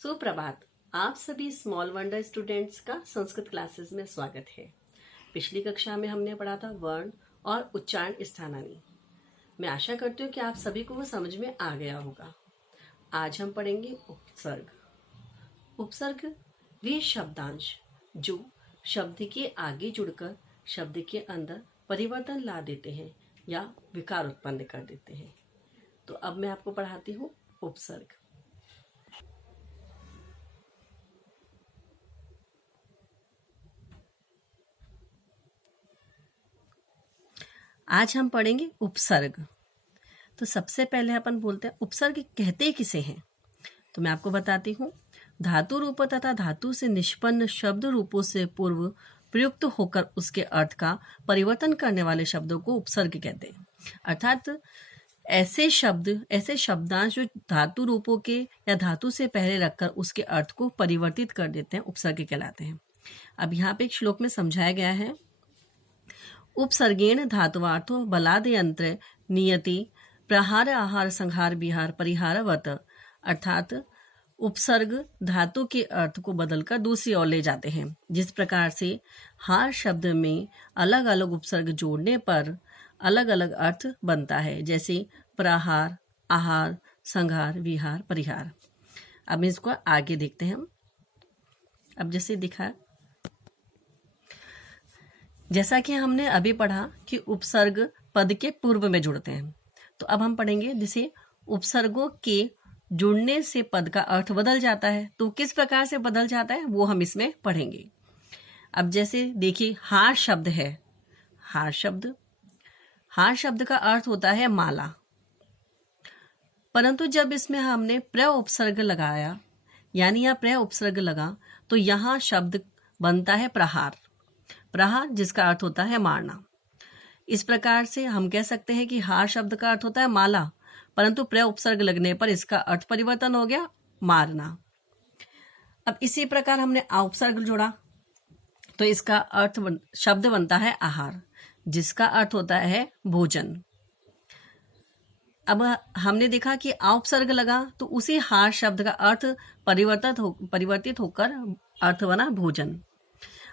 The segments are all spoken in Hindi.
सुप्रभात। आप सभी स्मॉल वंडर स्टूडेंट्स का संस्कृत क्लासेस में स्वागत है। पिछली कक्षा में हमने पढ़ा था वर्ण और उच्चारण स्थानानी। मैं आशा करती हूँ कि आप सभी को वो समझ में आ गया होगा। आज हम पढ़ेंगे उपसर्ग। उपसर्ग वे शब्दांश जो शब्द के आगे जुड़कर शब्द के अंदर परिवर्तन ला देते हैं या विकार उत्पन्न कर देते हैं। तो अब मैं आपको पढ़ाती हूँ उपसर्ग। आज हम पढ़ेंगे उपसर्ग। तो सबसे पहले अपन बोलते हैं उपसर्ग कहते किसे हैं। तो मैं आपको बताती हूँ, धातु रूप तथा धातु से निष्पन्न शब्द रूपों से पूर्व प्रयुक्त होकर उसके अर्थ का परिवर्तन करने वाले शब्दों को उपसर्ग कहते हैं। अर्थात ऐसे शब्दांश जो धातु रूपों के या धातु से पहले रखकर उसके अर्थ को परिवर्तित कर देते हैं, उपसर्ग कहलाते हैं। अब यहाँ पे एक श्लोक में समझाया गया है, उपसर्गेण धातुवार्थो बलादयंत्र नियति प्रहार आहार संहार विहार परिहारवत। अर्थात उपसर्ग धातु के अर्थ को बदलकर दूसरी ओर ले जाते हैं। जिस प्रकार से हर शब्द में अलग अलग उपसर्ग जोड़ने पर अलग अलग अर्थ बनता है, जैसे प्रहार, आहार, संहार, विहार, परिहार। अब इसको आगे देखते हैं हम। अब जैसे दिखा, जैसा कि हमने अभी पढ़ा कि उपसर्ग पद के पूर्व में जुड़ते हैं, तो अब हम पढ़ेंगे जैसे उपसर्गों के जुड़ने से पद का अर्थ बदल जाता है। तो किस प्रकार से बदल जाता है वो हम इसमें पढ़ेंगे। अब जैसे देखिए, हार शब्द है। हार शब्द का अर्थ होता है माला, परंतु जब इसमें हमने प्र उपसर्ग लगाया, यानी यह प्र उपसर्ग लगा, तो यहाँ शब्द बनता है प्रहार। प्रहार जिसका अर्थ होता है मारना। इस प्रकार से हम कह सकते हैं कि हार शब्द का अर्थ होता है माला, परंतु प्र उपसर्ग लगने पर इसका अर्थ परिवर्तन हो गया मारना। अब इसी प्रकार हमने आ उपसर्ग जोड़ा, तो इसका अर्थ शब्द बनता है आहार, जिसका अर्थ होता है भोजन। अब हमने देखा कि आ उपसर्ग लगा, तो उसी हार शब्द का अर्थ परिवर्तित होकर अर्थ बना भोजन।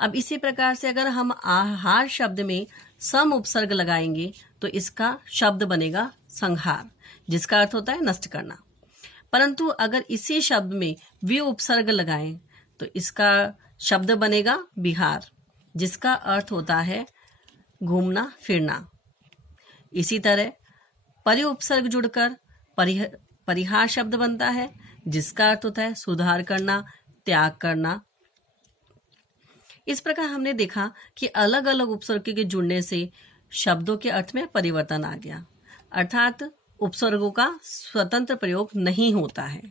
अब इसी प्रकार से अगर हम आहार शब्द में सम उपसर्ग लगाएंगे, तो इसका शब्द बनेगा संहार, जिसका अर्थ होता है नष्ट करना। परंतु अगर इसी शब्द में वि उपसर्ग लगाएं, तो इसका शब्द बनेगा विहार, जिसका अर्थ होता है घूमना फिरना। इसी तरह परि उपसर्ग जुड़कर परिहार शब्द बनता है, जिसका अर्थ होता है सुधार करना, त्याग करना। इस प्रकार हमने देखा कि अलग अलग उपसर्ग के जुड़ने से शब्दों के अर्थ में परिवर्तन आ गया। अर्थात उपसर्गों का स्वतंत्र प्रयोग नहीं होता है,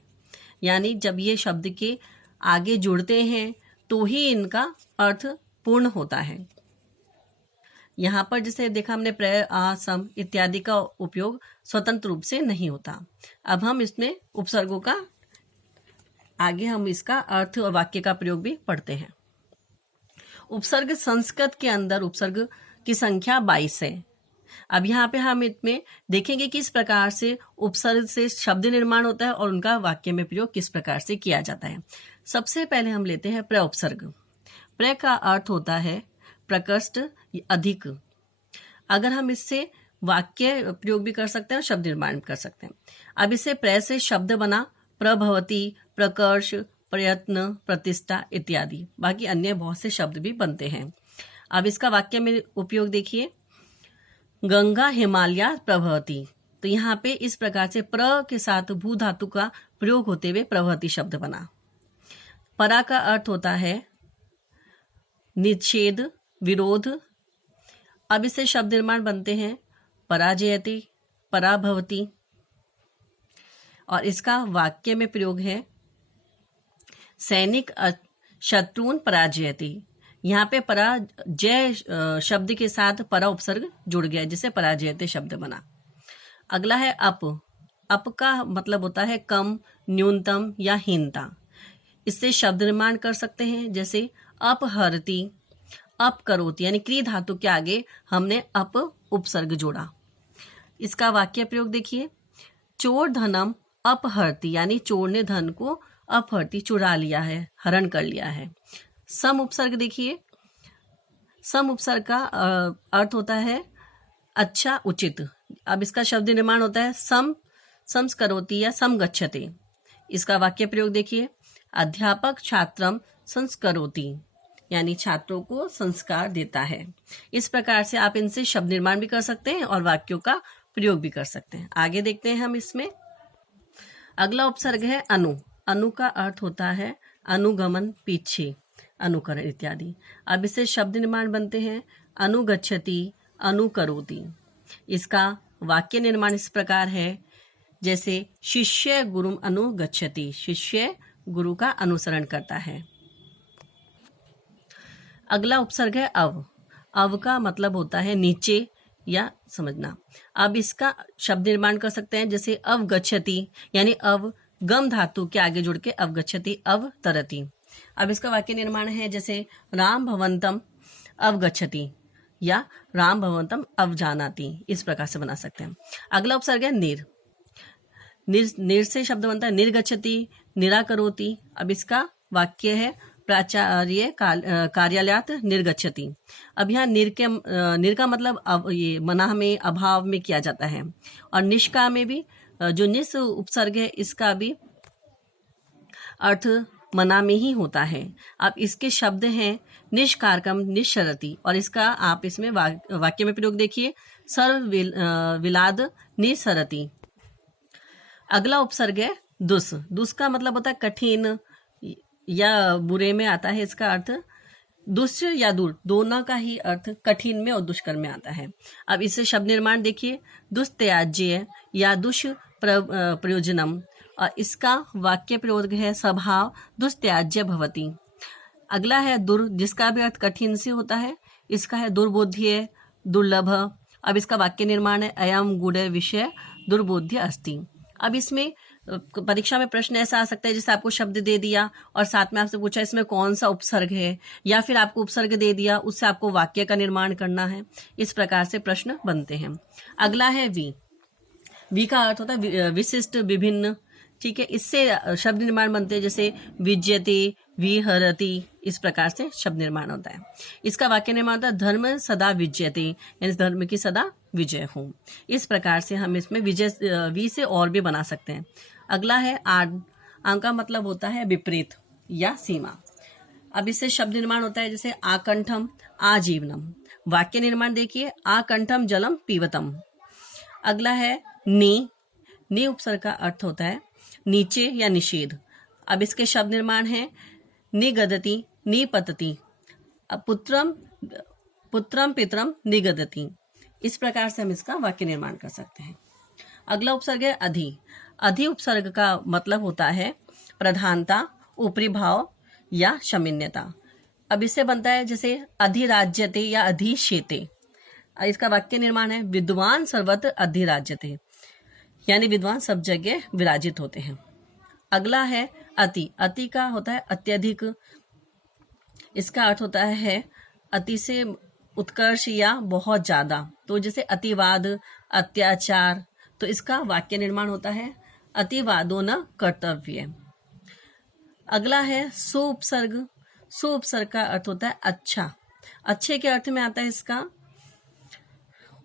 यानी जब ये शब्द के आगे जुड़ते हैं तो ही इनका अर्थ पूर्ण होता है। यहाँ पर जैसे देखा हमने प्र, आ, सम इत्यादि का उपयोग स्वतंत्र रूप से नहीं होता। अब हम इसमें उपसर्गों का आगे हम इसका अर्थ और वाक्य का प्रयोग भी पढ़ते हैं। उपसर्ग संस्कृत के अंदर उपसर्ग की संख्या 22 है। अब यहाँ पे हम इसमें देखेंगे किस प्रकार से उपसर्ग से शब्द निर्माण होता है और उनका वाक्य में प्रयोग किस प्रकार से किया जाता है। सबसे पहले हम लेते हैं प्र उपसर्ग। प्र का अर्थ होता है प्रकृष्ट, अधिक। अगर हम इससे वाक्य प्रयोग भी कर सकते हैं और शब्द निर्माण कर सकते हैं। अब इससे प्र से शब्द बना प्रभवती, प्रकर्ष, प्रयत्न, प्रतिष्ठा इत्यादि। बाकी अन्य बहुत से शब्द भी बनते हैं। अब इसका वाक्य में उपयोग देखिए, गंगा हिमालयात् प्रभवती। तो यहाँ पे इस प्रकार से प्र के साथ भू धातु का प्रयोग होते हुए प्रभवती शब्द बना। परा का अर्थ होता है निषेध, विरोध। अब इससे शब्द निर्माण बनते हैं पराजयति, पराभवती। और इसका वाक्य में प्रयोग है सैनिक शत्रुन पराजयति। यहाँ पे पराजय शब्द के साथ परा उपसर्ग जुड़ गया, जिससे पराजयते शब्द बना। अगला है अप। अप का मतलब होता है कम, न्यूनतम या हीनता। इससे शब्द निर्माण कर सकते हैं, जैसे अपहरति, अपकरोति, यानी क्री धातु के आगे हमने अप उपसर्ग जोड़ा। इसका वाक्य प्रयोग देखिए, चोर धनम अपहरति, यानी चोर ने धन को अपहरति चुरा लिया है, हरण कर लिया है। सम उपसर्ग देखिए, सम उपसर्ग का अर्थ होता है अच्छा, उचित। अब इसका शब्द निर्माण होता है संस्करोति या समगच्छते। इसका वाक्य प्रयोग देखिए, अध्यापक छात्रम संस्करोति, यानी छात्रों को संस्कार देता है। इस प्रकार से आप इनसे शब्द निर्माण भी कर सकते हैं और वाक्यों का प्रयोग भी कर सकते हैं। आगे देखते हैं हम इसमें। अगला उपसर्ग है अनु। अनु का अर्थ होता है अनुगमन, पीछे, अनुकरण इत्यादि। अब इससे शब्द निर्माण बनते हैं अनुगच्छति, अनुकरोति। इसका वाक्य निर्माण इस प्रकार है, जैसे शिष्य गुरुम अनुगच्छति, शिष्य गुरु का अनुसरण करता है। अगला उपसर्ग है अव। अव का मतलब होता है नीचे या समझना। अब इसका शब्द निर्माण कर सकते हैं, जैसे अवगच्छति, यानी अव गम धातु के आगे जुड़ के अवगच्छति, अवतरति। अब इसका वाक्य निर्माण है, जैसे राम भवंतम अवगच्छति या राम भवंतम अवजानाति। इस प्रकार से बना सकते हैं। अगला उपसर्ग है निर। निर से शब्द बनता है निर्गच्छति, निराकरोति। अब इसका वाक्य है प्राचार्य कार्यालयात निर्गच्छति। अब यहाँ निर का मतलब ये मनाह में, अभाव में किया जाता है। और निष्का में भी जो निस उपसर्ग है, इसका भी अर्थ मना में ही होता है। अब इसके शब्द हैं निष्कारकम, निश्चरति, और इसका आप इसमें वाक्य में प्रयोग देखिए, सर्व विलाद निसरति। अगला उपसर्ग है दुस। दुस का मतलब होता है कठिन या बुरे में आता है। इसका अर्थ दुष्ट या दूर, दोनों का ही अर्थ कठिन में और दुष्कर में आता है। अब इससे शब्द निर्माण देखिए, दुष्त्याज्य या दुष्प्रयोजनम, और इसका वाक्य प्रयोग है स्वभाव दुष्त्याज्य भवति। अगला है दुर, जिसका भी अर्थ कठिन से होता है। इसका है दुर्बोध्य, दुर्लभ। अब इसका वाक्य निर्माण है अयम गुड़ विषय दुर्बोध्य अस्ति। अब इसमें परीक्षा में प्रश्न ऐसा आ सकता है, जैसे आपको शब्द दे दिया और साथ में आपसे पूछा इसमें कौन सा उपसर्ग है, या फिर आपको उपसर्ग दे दिया, उससे आपको वाक्य का निर्माण करना है। इस प्रकार से प्रश्न बनते हैं। अगला है वी। वी का अर्थ होता है विशिष्ट, विभिन्न। ठीक है, इससे शब्द निर्माण बनते हैं, जैसे विज्यते, विहरति। इस प्रकार से शब्द निर्माण होता है। इसका वाक्य निर्माण होता है धर्म सदा विज्यते, यानी धर्म की सदा विजय हो। इस प्रकार से हम इसमें विजय वी से और भी बना सकते हैं। अगला है आड। आम का मतलब होता है विपरीत या सीमा। अब इससे शब्द निर्माण होता है, जैसे आकंठम, आजीवनम। वाक्य निर्माण देखिए, आकंठम जलम पीवतम। अगला है नी। नी उपसर्ग का अर्थ होता है नीचे या निषेध। अब इसके शब्द निर्माण है निगदति, निपतति। पुत्रम पितरम निगदति। इस प्रकार से हम इसका वाक्य निर्माण कर सकते हैं। अगला उपसर्ग है अधि। अधि उपसर्ग का मतलब होता है प्रधानता, ऊपरी भाव या शमिन्यता। अब इससे बनता है, जैसे अधिराज्यते या अधिशेते। इसका वाक्य निर्माण है विद्वान सर्वत्र अधिराज्यते, यानी विद्वान सब जगह विराजित होते हैं। अगला है अति। अति का होता है अत्यधिक। इसका अर्थ होता है अति से उत्कर्ष या बहुत ज्यादा। तो जैसे अतिवाद, अत्याचार। तो इसका वाक्य निर्माण होता है अतिवादो न कर्तव्य। अगला है सुउपसर्ग। सुउपसर्ग का अर्थ होता है अच्छा। अच्छे के अर्थ में आता है इसका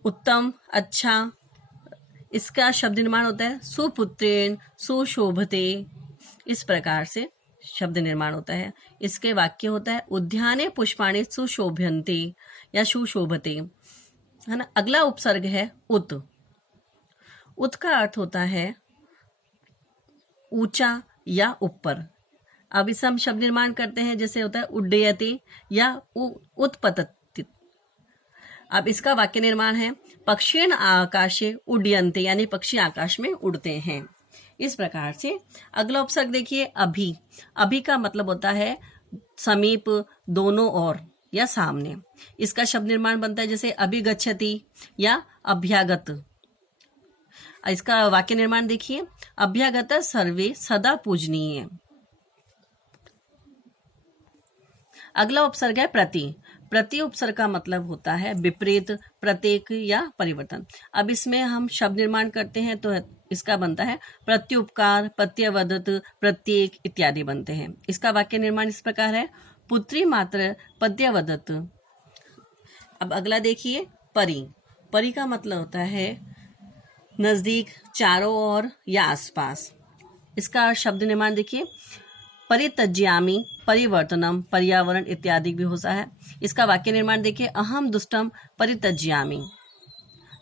उत्तम, अच्छा। इसका शब्द निर्माण होता है सुपुत्रेण सुशोभते। इस प्रकार से शब्द निर्माण होता है। इसके वाक्य होता है उद्याने पुष्पाणि सुशोभ्यन्ते या सुशोभते, है ना। अगला उपसर्ग है उत। उत का अर्थ होता है ऊंचा या ऊपर। अब इसे हम शब्द निर्माण करते हैं, जैसे होता है उड्डयते या उत्पतति। अब इसका वाक्य निर्माण है पक्षीण आकाशे उड्डयन्ते, यानी पक्षी आकाश में उड़ते हैं। इस प्रकार से अगला उपसर्ग देखिए अभी। अभी का मतलब होता है समीप, दोनों ओर या सामने। इसका शब्द निर्माण बनता है, जैसे अभिगच्छति या अभ्यागत। इसका वाक्य निर्माण देखिए अभ्यागत सर्वे सदा पूजनीय। अगला उपसर्ग है प्रति। प्रति उपसर्ग का मतलब होता है विपरीत, प्रत्येक या परिवर्तन। अब इसमें हम शब्द निर्माण करते हैं, तो इसका बनता है प्रत्युपकार, प्रत्यवदत, प्रत्येक इत्यादि बनते हैं। इसका वाक्य निर्माण इस प्रकार है, पुत्री मात्र पद्यवदत। अब अगला देखिए, परि। परि का मतलब होता है नजदीक, चारों ओर या आसपास। इसका शब्द निर्माण देखिए, परित्यज्यामि, परिवर्तनम, पर्यावरण इत्यादि भी होता है। इसका वाक्य निर्माण देखिए, अहम दुष्टम परित्यज्यामि।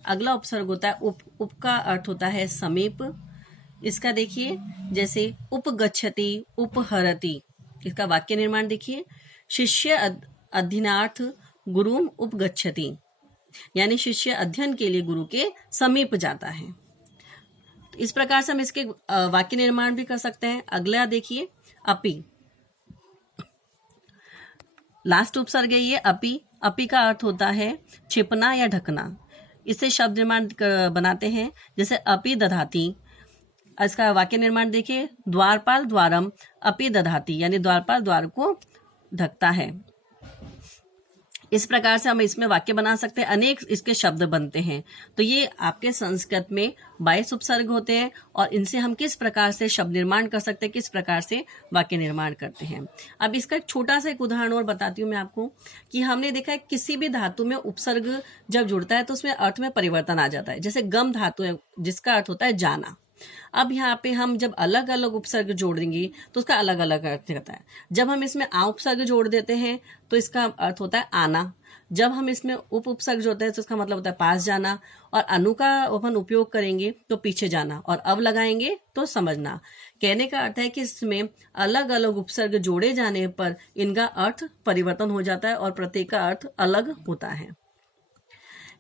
अगला उपसर्ग होता है उप। उप का अर्थ होता है समीप। इसका देखिए, जैसे उपगच्छति, उपहरति। इसका वाक्य निर्माण देखिए, शिष्य अध्ययनार्थ गुरुम उपगच्छति, यानी शिष्य अध्ययन के लिए गुरु के समीप जाता है। इस प्रकार से हम इसके वाक्य निर्माण भी कर सकते हैं। अगला देखिए, अपि। लास्ट उपसर्ग है ये अपि। अपि का अर्थ होता है छिपना या ढकना। इससे शब्द निर्माण बनाते हैं, जैसे अपि दधाति। इसका वाक्य निर्माण देखिए, द्वारपाल द्वारम अपि दधाति, यानी द्वारपाल द्वार को ढकता है। इस प्रकार से हम इसमें वाक्य बना सकते हैं, अनेक इसके शब्द बनते हैं। तो ये आपके संस्कृत में 22 उपसर्ग होते हैं और इनसे हम किस प्रकार से शब्द निर्माण कर सकते हैं, किस प्रकार से वाक्य निर्माण करते हैं। अब इसका एक छोटा सा एक उदाहरण और बताती हूँ मैं आपको, कि हमने देखा है किसी भी धातु में उपसर्ग जब जुड़ता है तो उसमें अर्थ में परिवर्तन आ जाता है। जैसे गम धातु है, जिसका अर्थ होता है जाना। अब यहाँ पे हम जब अलग अलग उपसर्ग जोड़ देंगे तो उसका अलग अलग अर्थ रहता है। जब हम इसमें आ उपसर्ग जोड़ देते हैं तो इसका अर्थ होता है आना। जब हम इसमें उप उपसर्ग जोड़ते हैं तो इसका मतलब होता है पास जाना। और अनु का अपन उपयोग करेंगे तो पीछे जाना, और अब लगाएंगे तो समझना। कहने का अर्थ है कि इसमें अलग अलग उपसर्ग जोड़े जाने पर इनका अर्थ परिवर्तन हो जाता है और प्रत्येक का अर्थ अलग होता है।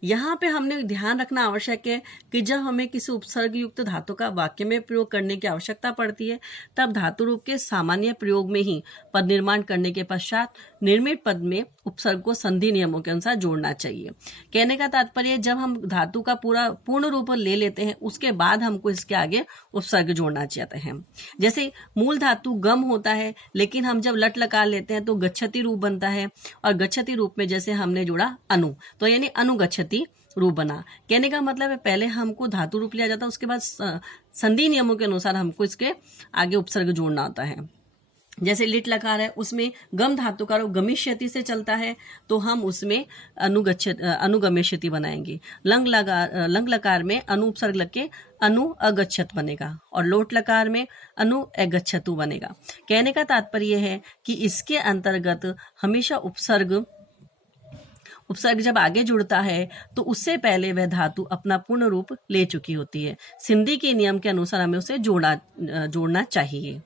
यहाँ पे हमने ध्यान रखना आवश्यक है कि जब हमें किसी उपसर्ग युक्त धातु का वाक्य में प्रयोग करने की आवश्यकता पड़ती है, तब धातु रूप के सामान्य प्रयोग में ही पद निर्माण करने के पश्चात निर्मित पद में उपसर्ग को संधि नियमों के अनुसार जोड़ना चाहिए। कहने का तात्पर्य, जब हम धातु का पूर्ण रूप ले लेते हैं उसके बाद हमको इसके आगे उपसर्ग जोड़ना चाहते हैं। जैसे मूल धातु गम होता है, लेकिन हम जब लट लकार लेते हैं तो गच्छति रूप बनता है, और गच्छति रूप में जैसे हमने जोड़ा अनु, तो यानी अनुगच्छति रूप बना। कहने का मतलब है पहले हमको धातु रूप लिया जाता है, उसके बाद संधि नियमों के अनुसार हमको इसके आगे उपसर्ग जोड़ना होता है। जैसे लिट लकार है, उसमें गम धातु का रूप गमिष्यति से चलता है, तो हम उसमें अनुगमिष्यति बनाएंगे। लंग लकार में अनु उपसर्ग लग के अनु अगच्छत बनेगा, और लोट लकार में अनु अगच्छतु बनेगा। कहने का तात्पर्य है कि इसके अंतर्गत हमेशा उपसर्ग जब आगे जुड़ता है तो उससे पहले वह धातु अपना पूर्ण रूप ले चुकी होती है। सिंधी के नियम के अनुसार हमें उसे जोड़ना चाहिए।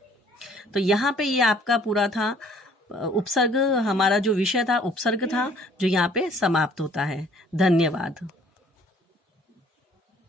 तो यहाँ पे ये आपका पूरा था उपसर्ग, हमारा जो विषय था उपसर्ग था, जो यहाँ पे समाप्त होता है। धन्यवाद।